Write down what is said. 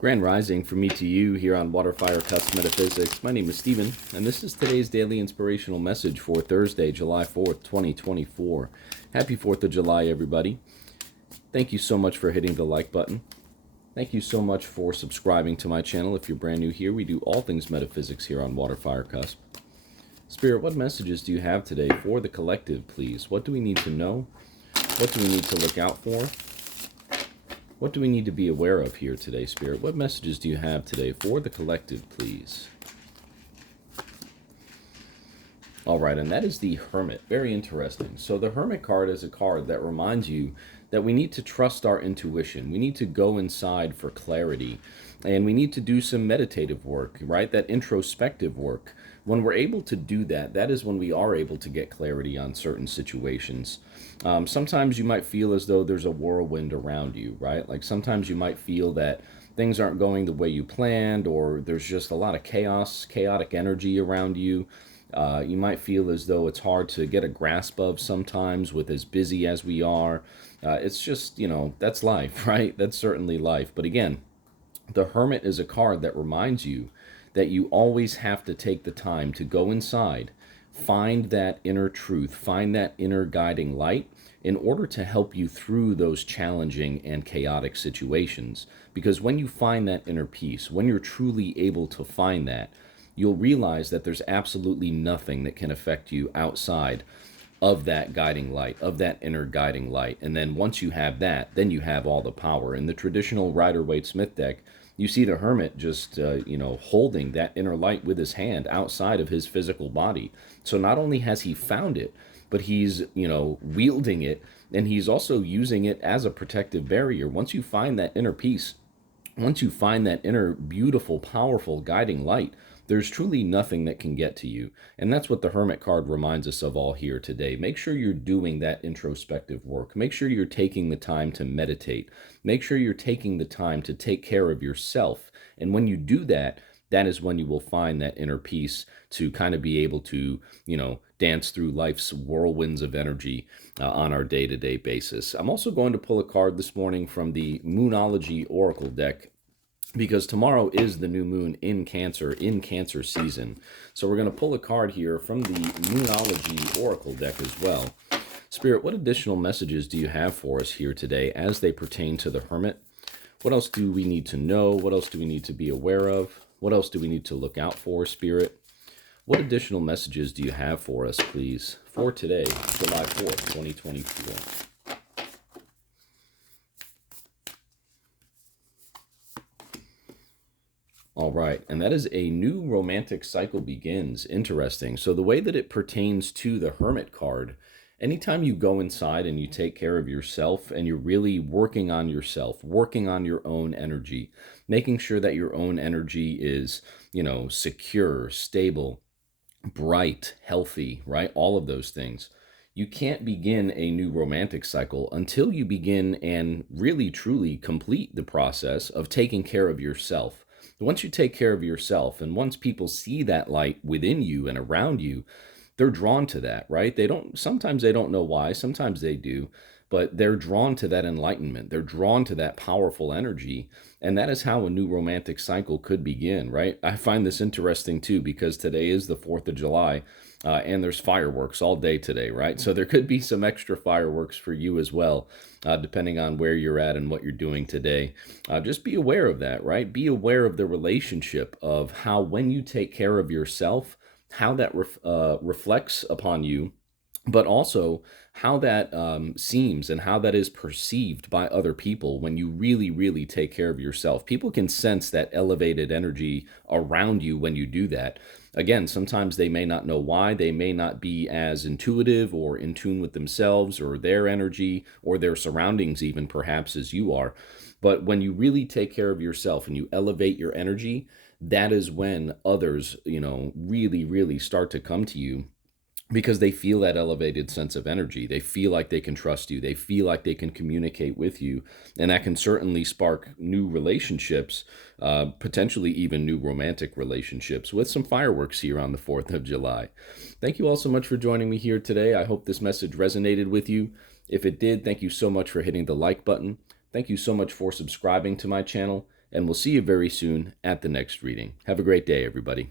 Grand Rising from me to you here on WaterFireCusp Metaphysics. My name is Stephen, and this is today's daily inspirational message for Thursday, July 4th, 2024. Happy 4th of July, everybody. Thank you so much for hitting the like button. Thank you so much for subscribing to my channel. If you're brand new here, we do all things metaphysics here on WaterFireCusp. Spirit, what messages do you have today for the collective, please? What do we need to know? What do we need to look out for? What do we need to be aware of here today, Spirit? What messages do you have today for the collective, please? All right, and that is the Hermit. Very interesting. So the Hermit card is a card that reminds you that we need to trust our intuition. We need to go inside for clarity, and we need to do some meditative work, right? That introspective work. When we're able to do that, that is when we are able to get clarity on certain situations. Sometimes you might feel as though there's a whirlwind around you, right? Like sometimes you might feel that things aren't going the way you planned, or there's just a lot of chaos, chaotic energy around you. You might feel as though it's hard to get a grasp of sometimes with as busy as we are. It's just, that's life, right? That's certainly life. But again, the Hermit is a card that reminds you that you always have to take the time to go inside, find that inner truth, find that inner guiding light in order to help you through those challenging and chaotic situations. Because when you find that inner peace, when you're truly able to find that, you'll realize that there's absolutely nothing that can affect you outside of that guiding light, of that inner guiding light. And then once you have that, then you have all the power. In the traditional Rider-Waite-Smith deck, you see the Hermit just, holding that inner light with his hand outside of his physical body. So not only has he found it, but he's, wielding it, and he's also using it as a protective barrier. Once you find that inner peace, once you find that inner beautiful, powerful guiding light, there's truly nothing that can get to you. And that's what the Hermit card reminds us of all here today. Make sure you're doing that introspective work. Make sure you're taking the time to meditate. Make sure you're taking the time to take care of yourself. And when you do that, that is when you will find that inner peace to kind of be able to, dance through life's whirlwinds of energy on our day-to-day basis. I'm also going to pull a card this morning from the Moonology Oracle deck, because tomorrow is the new moon in Cancer season. So we're going to pull a card here from the Moonology Oracle deck as well. Spirit, what additional messages do you have for us here today as they pertain to the Hermit? What else do we need to know? What else do we need to be aware of? What else do we need to look out for, Spirit? What additional messages do you have for us, please, for today, July 4th, 2024? All right, and that is a new romantic cycle begins. Interesting. So the way that it pertains to the Hermit card, anytime you go inside and you take care of yourself and you're really working on yourself, working on your own energy, making sure that your own energy is, secure, stable, bright, healthy, right? All of those things. You can't begin a new romantic cycle until you begin and really truly complete the process of taking care of yourself. Once you take care of yourself, and once people see that light within you and around you, they're drawn to that, right? Sometimes they don't know why, sometimes they do, but they're drawn to that enlightenment. They're drawn to that powerful energy. And that is how a new romantic cycle could begin, right? I find this interesting too, because today is the 4th of July, and there's fireworks all day today, right? So there could be some extra fireworks for you as well, depending on where you're at and what you're doing today. Just be aware of that, right? Be aware of the relationship of how when you take care of yourself, how that reflects upon you, but also how that seems and how that is perceived by other people when you really, really take care of yourself. People can sense that elevated energy around you when you do that. Again, sometimes they may not know why. They may not be as intuitive or in tune with themselves or their energy or their surroundings even perhaps as you are. But when you really take care of yourself and you elevate your energy, that is when others, really, really start to come to you, because they feel that elevated sense of energy. They feel like they can trust you. They feel like they can communicate with you. And that can certainly spark new relationships, potentially even new romantic relationships, with some fireworks here on the 4th of July. Thank you all so much for joining me here today. I hope this message resonated with you. If it did, thank you so much for hitting the like button. Thank you so much for subscribing to my channel. and we'll see you very soon at the next reading. Have a great day, everybody.